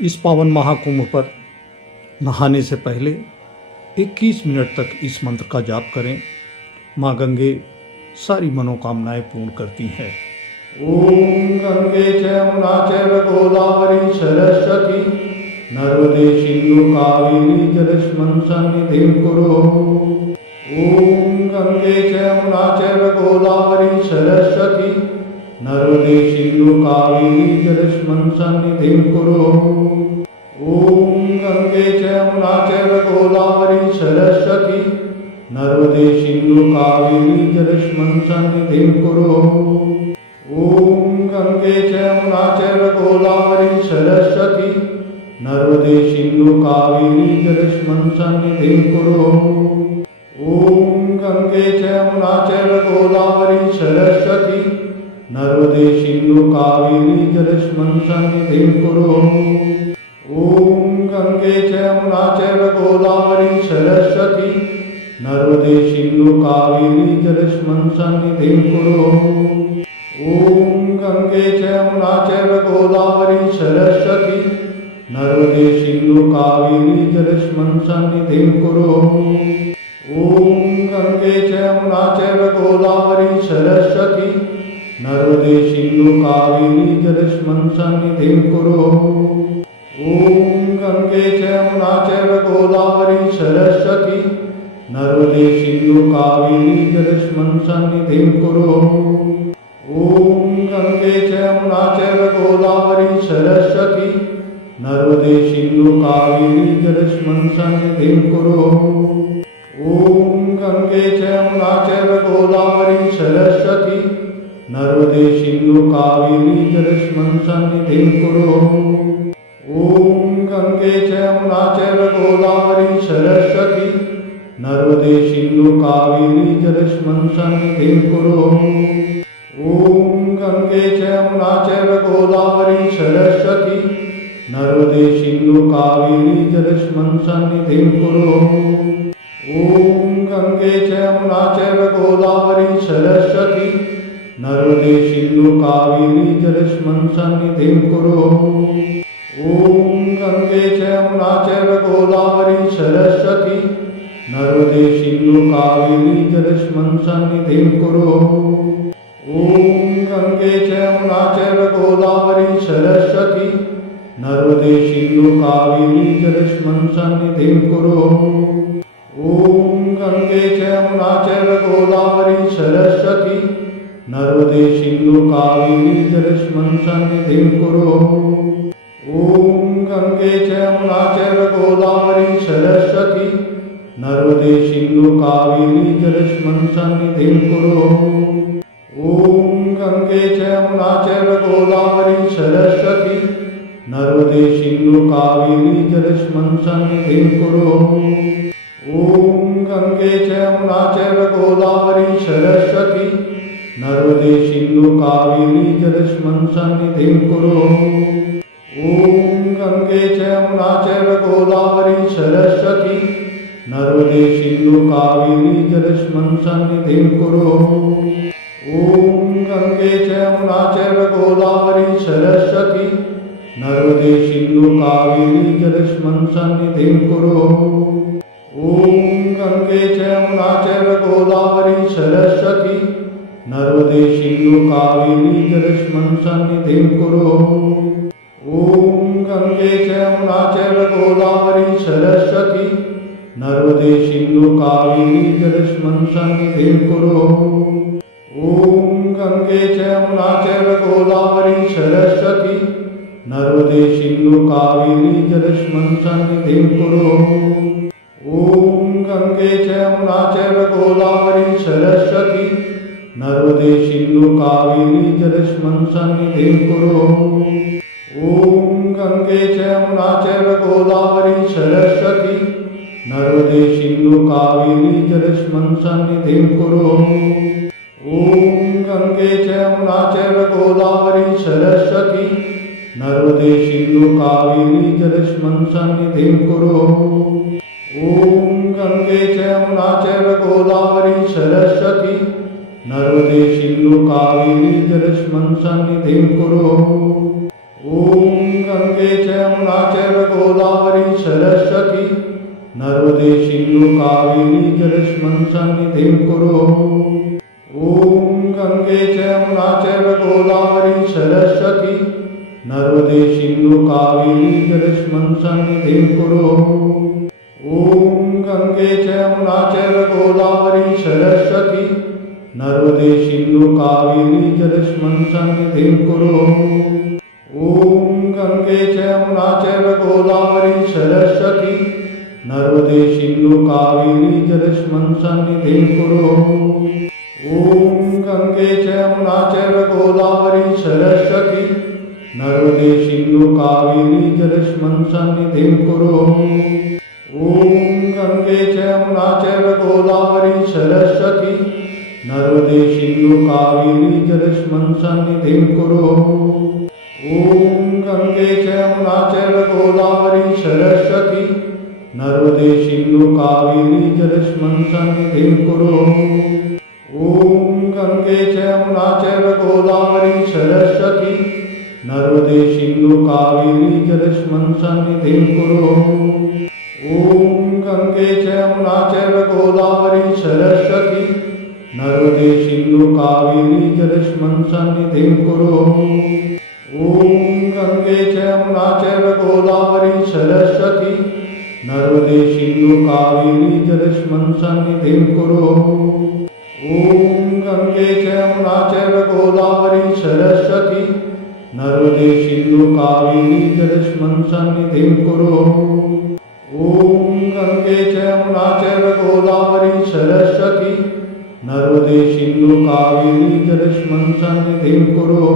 इस पावन महाकुंभ पर नहाने से पहले 21 मिनट तक इस मंत्र का जाप करें। माँ गंगे सारी मनोकामनाएं पूर्ण करती हैं। ओम गंगे च यमुना चैव गोदावरी सरस्वती नर्मदे सिंधु कावेरी जलेस्मिन् सन्निधिं कुरु। ओम गंगे च यमुना चैव गोदावरी सरस्वती नर्मदे सिंधु कावेरी जलेस्मिन् सन्निधिं कुरु। ओम गंगे च यमुना चैव गोदावरी सरस्वती नर्मदे सिंधु कावेरी जलेस्मिन् सन्निधिं कुरु। ओम गंगे च यमुना चैव गोदावरी सरस्वती नर्मदे सिंधु कावेरी जलेस्मिन् सन्निधिं कुरु। ओम गंगे च यमुना चैव गोदावरी सरस्वती नर्मदे सिंधु कावेरी जलेस्मिन् सन्निधिं कुरु। ओम गंगे च यमुना चैव गोदावरी सरस्वती नर्मदे सिंधु कावेरी जलेस्मिन् सन्निधिं कुरु। ओम गंगे च यमुना चैव गोदावरी सरस्वती नर्मदे सिंधु कावेरी जलेस्मिन् सन्निधिं कुरु। ओम गंगे च यमुना चैव गोदावरी सरस्वती नर्मदे सिंधु कावेरी जलेस्मिन् सन्निधिं कुरु। ओम गंगे च यमुना चैव गोदावरी सरस्वती नर्मदे सिंधु कावेरी जलेस्मिन् सन्निधिं कुरु। ओम गंगे च यमुना चैव गोदावरी सरस्वती नर्मदे सिंधु कावेरी जलेस्मिन् सन्निधिं कुरु। ओम गंगे च यमुना चैव गोदावरी सरस्वती नर्मदे सिंधु कावेरी जलेस्मिन् सन्निधिं कुरु। ओम गंगे च यमुना चैव गोदावरी सरस्वती नर्मदे सिंधु कावेरी जलेस्मिन् सन्निधिं कुरु। ओम गंगे च यमुना चैव गोदावरी सरस्वती नर्मदे सिंधु कावेरी जलेस्मिन् सन्निधिं कुरु। ओम गंगे च यमुना चैव गोदावरी सरस्वती नर्मदे सिंधु कावेरी जलेस्मिन् सन्निधिं कुरु। ओम गंगे च यमुना चैव गोदावरी सरस्वती नर्मदे सिंधु कावेरी जलेस्मिन् सन्निधिं कुरु। ओम गंगे च यमुना चैव गोदावरी सरस्वती नर्मदे सिंधु कावेरी जलेस्मिन् सन्निधिं कुरु। ओम गंगे च यमुना चैव गोदावरी सरस्वती नर्मदे सिंधु कावेरी जलेस्मिन् सन्निधिं कुरु। ओम गंगे च यमुना चैव गोदावरी सरस्वती नर्मदे सिंधु कावेरी जलेस्मिन् सन्निधिं कुरु। ओम गंगे च यमुना चैव गोदावरी सरस्वती नर्मदे सिंधु कावेरी जलेस्मिन् सन्निधिं कुरु। ओम गंगे च यमुना चैव गोदावरी सरस्वती नर्मदे सिंधु कावेरी जलेस्मिन् सन्निधिं कुरु। ओम गंगे च यमुना चैव गोदावरी सरस्वती नर्मदे सिंधु कावेरी जलेस्मिन् सन्निधिं कुरु। ओम गंगे च यमुना चैव गोदावरी सरस्वती नर्मदे सिंधु कावेरी जलेस्मिन् सन्निधिं कुरु। ओम गंगे च यमुना चैव गोदावरी सरस्वती नर्मदे सिंधु कावेरी जलेस्मिन् सन्निधिं कुरु। ओम गंगे च यमुना चैव गोदावरी सरस्वती नर्मदे सिंधु कावेरी जलेस्मिन् सन्निधिं कुरु। ओम गंगे च यमुना चैव गोदावरी सरस्वती नर्मदे सिंधु कावेरी जलेस्मिन् सन्निधिं कुरु। ओम गंगे च यमुना चैव गोदावरी सरस्वती नर्मदे सिंधु कावेरी जलेस्मिन् सन्निधिं कुरु। ओम गंगे च यमुना चैव गोदावरी सरस्वती नर्मदे सिंधु कावेरी जलेस्मिन् सन्निधिं कुरु। ओम गंगे च यमुना चैव गोदावरी सरस्वती नर्मदे सिंधु कावेरी जलेस्मिन् सन्निधिं कुरु। ओम गंगे च यमुना चैव गोदावरी सरस्वती नर्मदे सिंधु कावेरी जलेस्मिन् सन्निधिं कुरु। ओम गंगे च यमुना चैव गोदावरी सरस्वती नर्मदे सिंधु कावेरी जलेस्मिन् सन्निधिं कुरु। ॐ गंगे च यमुना चैव गोदावरी सरस्वती नर्मदे सिंधु कावेरी जलेस्मिन् सन्निधिं कुरु। ॐ गंगे च यमुना चैव गोदावरी सरस्वती नर्मदे सिंधु कावेरी जलेस्मिन् सन्निधिं कुरु। ॐ गंगे च यमुना चैव गोदावरी सरस्वती नर्मदे सिंधु कावेरी जलेस्मिन् सन्निधिं कुरु। ॐ गंगे च यमुना चैव गोदावरी सरस्वती नर्मदे सिंधु कावेरी जलेस्मिन् सन्निधिं कुरु। ॐ गंगे च यमुना चैव गोदावरी सरस्वती नर्मदे सिंधु कावेरी जलेस्मिन् सन्निधिं कुरु। ॐ गंगे च यमुना चैव गोदावरी सरस्वती नर्मदे सिंधु कावेरी जलेस्मिन् सन्निधिं कुरु। ॐ गंगे च यमुना चैव गोदावरी सरस्वती नर्मदे सिंधु कावेरी जलेस्मिन् सन्निधिं कुरु। ॐ गंगे च यमुना चैव गोदावरी सरस्वती नर्मदे सिंधु कावेरी जलेस्मिन् सन्निधिं कुरु। ॐ गंगे च यमुना चैव गोदावरी सरस्वती नर्मदे सिंधु कावेरी जलेस्मिन् सन्निधिं कुरु। ॐ गंगे च यमुना चैव गोदावरी सरस्वती नर्मदे सिंधु कावेरी जलेस्मिन् सन्निधिं कुरु। ॐ गंगे च यमुना चैव गोदावरी सरस्वती नर्मदे सिंधु कावेरी जलेस्मिन् सन्निधिं कुरु।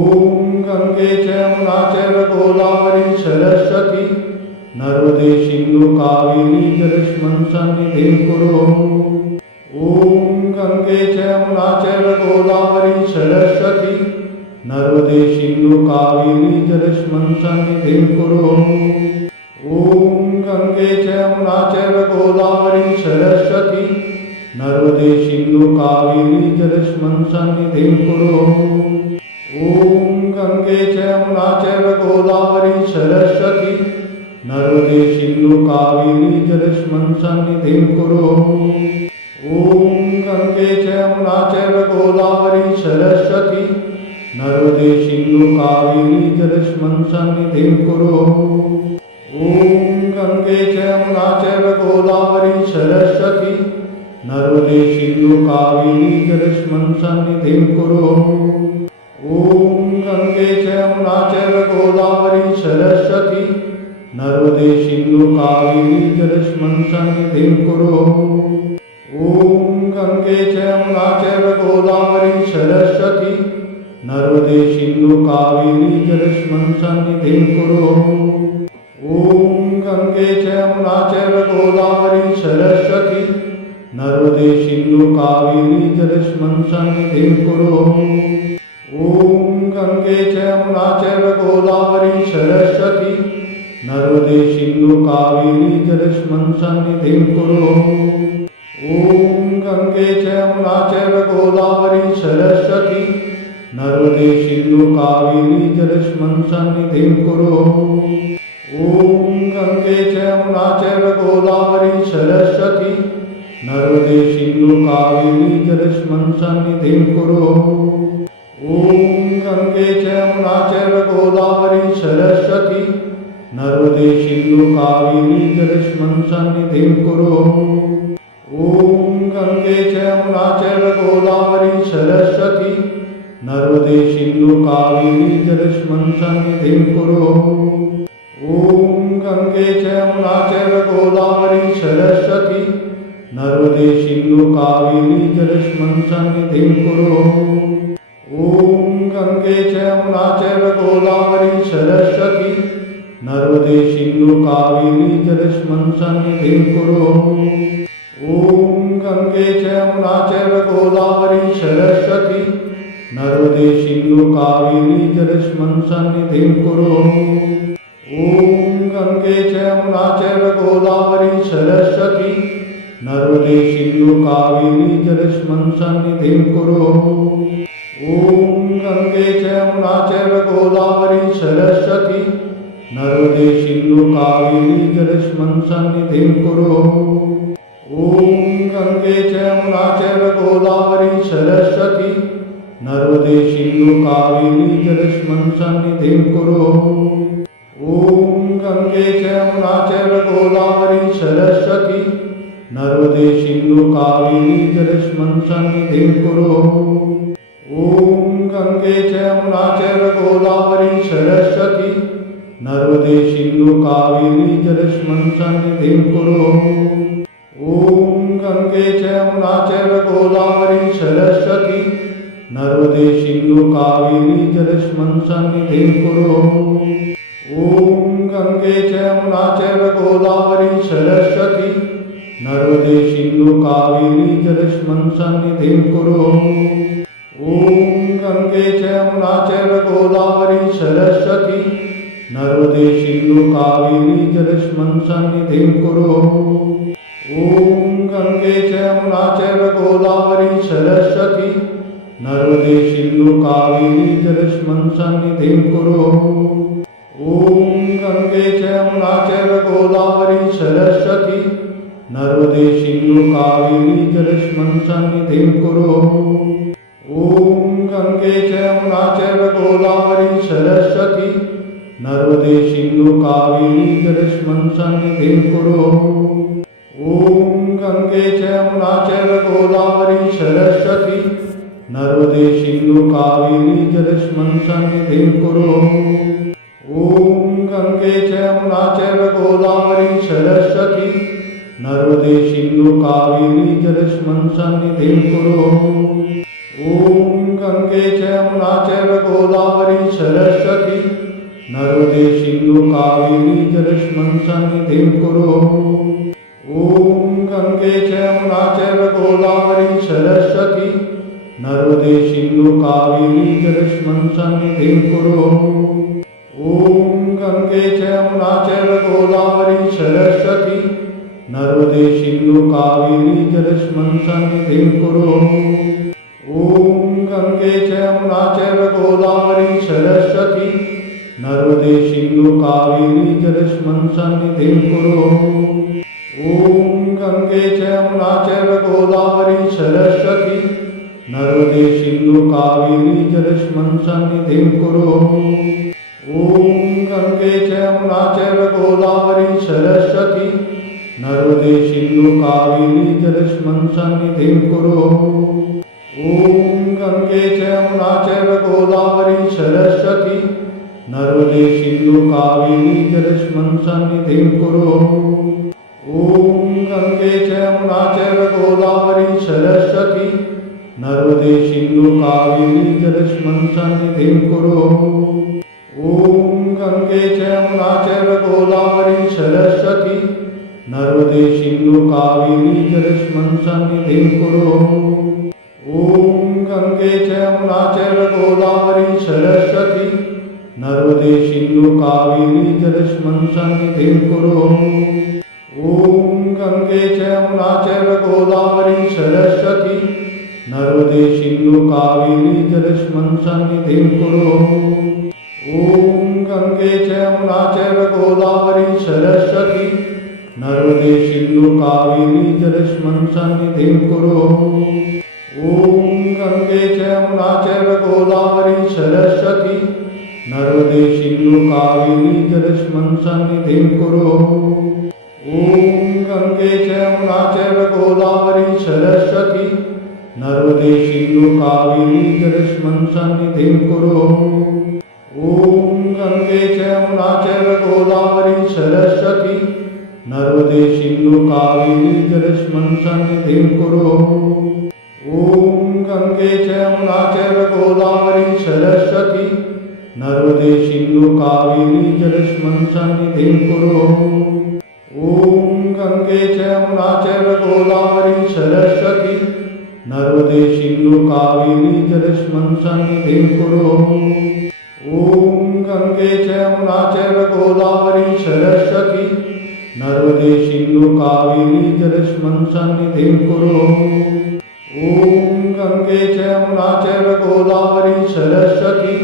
ॐ गंगे च यमुना चैव गोदावरी सरस्वती नर्मदे सिंधु कावेरी जलेस्मिन् सन्निधिं कुरु। ॐ गंगे च यमुना चैव गोदावरी सरस्वती नर्मदे सिंधु कावेरी जलेस्मिन् सन्निधिं कुरु। ॐ गंगे च यमुना चैव गोदावरी सरस्वती नर्मदे सिंधु कावेरी जलेस्मिन् सन्निधिं कुरु। ॐ गंगे च यमुना चैव गोदावरी सरस्वती नर्मदे सिंधु कावेरी जलेस्मिन् सन्निधिं कुरु। ॐ गंगे च यमुना चैव गोदावरी सरस्वती नर्मदे सिंधु कावेरी जलेस्मिन् सन्निधिं कुरु। ॐ गंगे च यमुना चैव गोदावरी सरस्वती नर्मदे सिंधु कावेरी जलेस्मिन् सन्निधिं कुरु। ॐ गंगे च यमुना चैव गोदावरी सरस्वती नर्मदे सिंधु कावेरी जलेस्मिन् सन्निधिं कुरु। ॐ गंगे च यमुना चैव गोदावरी सरस्वती नर्मदे सिंधु कावेरी जलेस्मिन् सन्निधिं कुरु। ॐ गंगे च यमुना चैव गोदावरी सरस्वती नर्मदे सिंधु कावेरी जलेस्मिन् सन्निधिं कुरु। ॐ गंगे च यमुना चैव गोदावरी सरस्वती नर्मदे सिंधु कावेरी जलेस्मिन् सन्निधिं कुरु। ॐ गंगे च यमुना चैव गोदावरी सरस्वती नर्मदे सिंधु कावेरी जलेस्मिन् सन्निधिं कुरु। ॐ गंगे च यमुना चैव गोदावरी सरस्वती नर्मदे सिंधु कावेरी जलेस्मिन् सन्निधिं कुरु। ॐ गंगे च यमुना चैव गोदावरी सरस्वती नर्मदे सिंधु कावेरी जलेस्मिन् सन्निधिं कुरु। ॐ गंगे च यमुना चैव गोदावरी सरस्वती नर्मदे सिंधु कावेरी जलेस्मिन् सन्निधिं कुरु। ॐ गंगे च यमुना चैव गोदावरी सरस्वती नर्मदे सिंधु कावेरी जलेस्मिन् सन्निधिं कुरु। ॐ गंगे च यमुना चैव गोदावरी सरस्वती नर्मदे सिंधु कावेरी जलेस्मिन् सन्निधिं कुरु। ॐ गंगे च यमुना चैव गोदावरी सरस्वती नर्मदे सिंधु कावेरी जलेस्मिन् सन्निधिं कुरु। ॐ गंगे च यमुना चैव गोदावरी सरस्वती नर्मदे सिंधु कावेरी जलेस्मिन् सन्निधिं कुरु। ॐ गंगे च यमुना चैव गोदावरी सरस्वती नर्मदे सिंधु कावेरी जलेस्मिन् सन्निधिं कुरु। ॐ गंगे च यमुना चैव गोदावरी सरस्वती नर्मदे सिंधु कावेरी जलेस्मिन् सन्निधिं कुरु। ॐ गंगे च यमुना चैव गोदावरी सरस्वती नर्मदे सिंधु कावेरी जलेस्मिन् सन्निधिं कुरु। ॐ गंगे च यमुना चैव गोदावरी सरस्वती नर्मदे सिंधु कावेरी जलेस्मिन् सन्निधिं कुरु। ॐ गंगे च यमुना चैव गोदावरी सरस्वती नर्मदे सिंधु कावेरी जलेस्मिन् सन्निधिं कुरु। ॐ गंगे च यमुना चैव गोदावरी सरस्वती नर्मदे सिंधु कावेरी जलेस्मिन् सन्निधिं कुरु। ॐ गंगे च यमुना चैव गोदावरी सरस्वती नर्मदे सिंधु कावेरी जलेस्मिन् सन्निधिं कुरु। ॐ गंगे च यमुना चैव गोदावरी सरस्वती नर्मदे सिंधु कावेरी जलेस्मिन् सन्निधिं कुरु। ॐ गंगे च यमुना चैव गोदावरी सरस्वती नर्मदे सिंधु कावेरी जलेस्मिन् सन्निधिं कुरु। ॐ गंगे च यमुना चैव गोदावरी सरस्वती नर्मदे सिंधु कावेरी जलेस्मिन् सन्निधिं कुरु। ॐ गंगे च यमुना चैव गोदावरी सरस्वती नर्मदे सिंधु कावेरी जलेस्मिन् सन्निधिं कुरु। ॐ गंगे च यमुना चैव गोदावरी सरस्वती नर्मदे सिंधु कावेरी जलेस्मिन् सन्निधिं कुरु। ॐ गंगे च यमुना चैव गोदावरी सरस्वती नर्मदे सिंधु कावेरी जलेस्मिन् सन्निधिं कुरु। ॐ गंगे च यमुना चैव गोदावरी सरस्वती नर्मदे सिंधु कावेरी जलेस्मिन् सन्निधिं कुरु। ॐ गंगे च यमुना चैव गोदावरी सरस्वती नर्मदे सिंधु कावेरी जलेस्मिन् सन्निधिं कुरु। ॐ गंगे च यमुना चैव गोदावरी सरस्वती नर्मदे सिंधु कावेरी जलेस्मिन् सन्निधिं कुरु। ॐ गंगे च यमुना चैव गोदावरी सरस्वती नर्मदे सिंधु कावेरी जलेस्मिन् सन्निधिं कुरु। ॐ गंगे च यमुना चैव गोदावरी सरस्वती नर्मदे सिंधु कावेरी जलेस्मिन् सन्निधिं कुरु। ॐ गंगे च यमुना चैव गोदावरी सरस्वती नर्मदे सिंधु कावेरी जलेस्मिन् सन्निधिं कुरु। ॐ गंगे च यमुना चैव गोदावरी सरस्वती नर्मदे सिंधु कावेरी जलेस्मिन् सन्निधिं कुरु। ॐ गंगे च यमुना चैव गोदावरी सरस्वती नर्मदे सिंधु कावेरी जलेस्मिन् सन्निधिं कुरु। ॐ गंगे च यमुना चैव गोदावरी सरस्वती नर्मदे सिंधु कावेरी जलेस्मिन् सन्निधिं कुरु। ॐ गंगे च यमुना चैव गोदावरी सरस्वती नर्मदे सिंधु कावेरी जलेस्मिन् सन्निधिं कुरु। ॐ गंगे च यमुना चैव गोदावरी सरस्वती नर्मदे सिंधु कावेरी जलेस्मिन् सन्निधिं कुरु। ॐ गंगे च यमुना चैव गोदावरी सरस्वती नर्मदे सिंधु कावेरी जलेस्मिन् सन्निधिं कुरु। ॐ गंगे च यमुना चैव गोदावरी सरस्वती नर्मदे सिंधु कावेरी जलेस्मिन् सन्निधिं कुरु। ॐ गंगे च यमुना चैव गोदावरी सरस्वती नर्मदे सिंधु कावेरी जलेस्मिन् सन्निधिं कुरु। ॐ गंगे च यमुना चैव गोदावरी सरस्वती नर्मदे सिंधु कावेरी जलेस्मिन् सन्निधिं कुरु। ॐ गंगे च यमुना चैव गोदावरी सरस्वती नर्मदे सिंधु कावेरी जलेस्मिन् सन्निधिं कुरु। ॐ गंगे च यमुना चैव गोदावरी सरस्वती नर्मदे सिंधु कावेरी जलेस्मिन् सन्निधिं कुरु। ॐ गंगे च यमुना चैव गोदावरी सरस्वती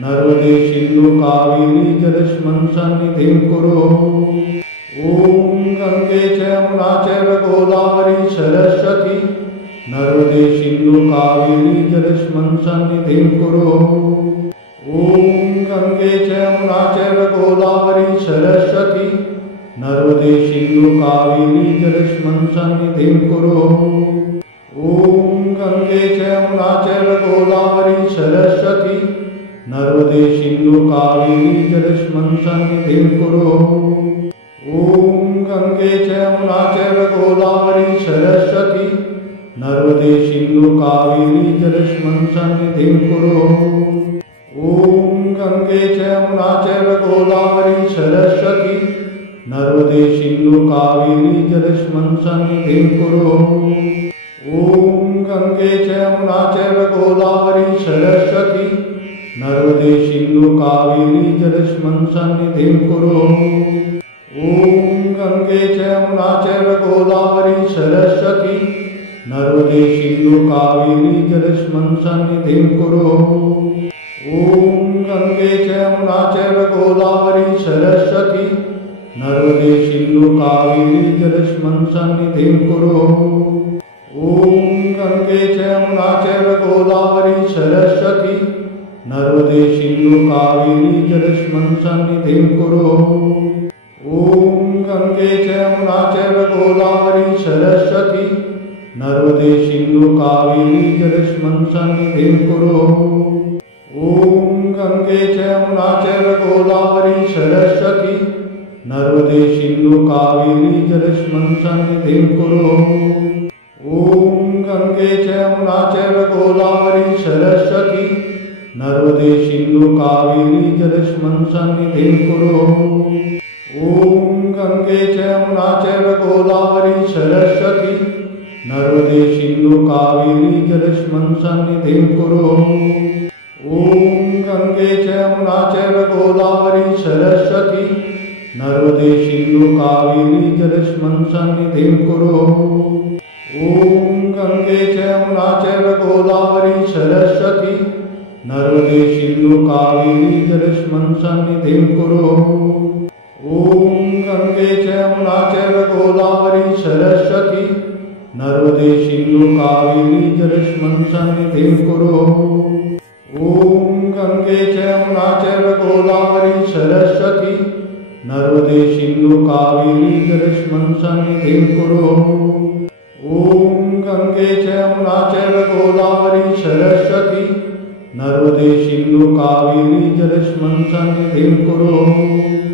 नर्मदे सिन्धु कावेरी जलेस्मिन् सन्निधिं कुरु। ॐ गङ्गे च यमुना चैव गोदावरी सरस्वती नर्मदे सिन्धु कावेरी जलेस्मिन् सन्निधिं कुरु। ॐ गङ्गे च यमुना चैव गोदावरी सरस्वती नर्मदे सिन्धु कावेरी जलेस्मिन् सन्निधिं कुरु। ॐ गङ्गे च यमुना चैव गोदावरी सरस्वती नर्मदे सिन्धु कावेरी जलेस्मिन् सन्निधिं कुरु। ॐ गङ्गे च यमुना चैव गोदावरी सरस्वती नर्मदे सिन्धु कावेरी जलेस्मिन् सन्निधिं कुरु। ॐ गङ्गे च यमुना चैव गोदावरी सरस्वती नर्मदे सिन्धु कावेरी जलेस्मिन् सन्निधिं कुरु। ॐ गङ्गे च यमुना चैव गोदावरी सरस्वती नर्मदे सिन्धु कावेरी जलेस्मिन् सन्निधिं कुरु। ॐ गङ्गे च यमुना चैव गोदावरी सरस्वती नर्मदे सिन्धु कावेरी जलेस्मिन् सन्निधिं कुरु। ॐ गङ्गे च यमुना चैव गोदावरी सरस्वती नर्मदे सिन्धु कावेरी जलेस्मिन् सन्निधिं कुरु। ॐ गङ्गे च यमुना चैव गोदावरी सरस्वती नर्मदे सिन्धु कावेरी जलेस्मिन् सन्निधिं कुरु। ॐ गङ्गे च यमुना चैव गोदावरी सरस्वती नर्मदे सिन्धु कावेरी जलेस्मिन् सन्निधिं कुरु। ॐ गङ्गे च यमुना चैव गोदावरी सरस्वती नर्मदे सिन्धु कावेरी जलेस्मिन् सन्निधिं कुरु। ॐ गङ्गे च यमुना चैव गोदावरी सरस्वती नर्मदे सिन्धु कावेरी जलेस्मिन् सन्निधिं कुरु। ॐ गङ्गे च यमुना चैव गोदावरी सरस्वती नर्मदे सिन्धु कावेरी जलेस्मिन् सन्निधिं कुरु। ॐ गङ्गे च यमुना चैव गोदावरी सरस्वती नर्मदे सिन्धु कावेरी जलेस्मिन् सन्निधिं कुरु। ॐ गङ्गे च यमुना चैव गोदावरी सरस्वती नर्मदे सिन्धु कावेरी जलेस्मिन् सन्निधिं कुरु। ॐ गङ्गे च यमुना चैव गोदावरी सरस्वती नर्मदे सिन्धु कावेरी जलेस्मिन् सन्निधिं कुरु। ॐ गङ्गे च यमुना चैव गोदावरी सरस्वती नर्मदे सिन्धु कावेरी जलेस्मिन् सन्निधिं कुरु। ॐ गङ्गे च यमुना चैव गोदावरी सरस्वती नर्मदे सिन्धु कावेरी जलेस्मिन् सन्निधिं कुरु।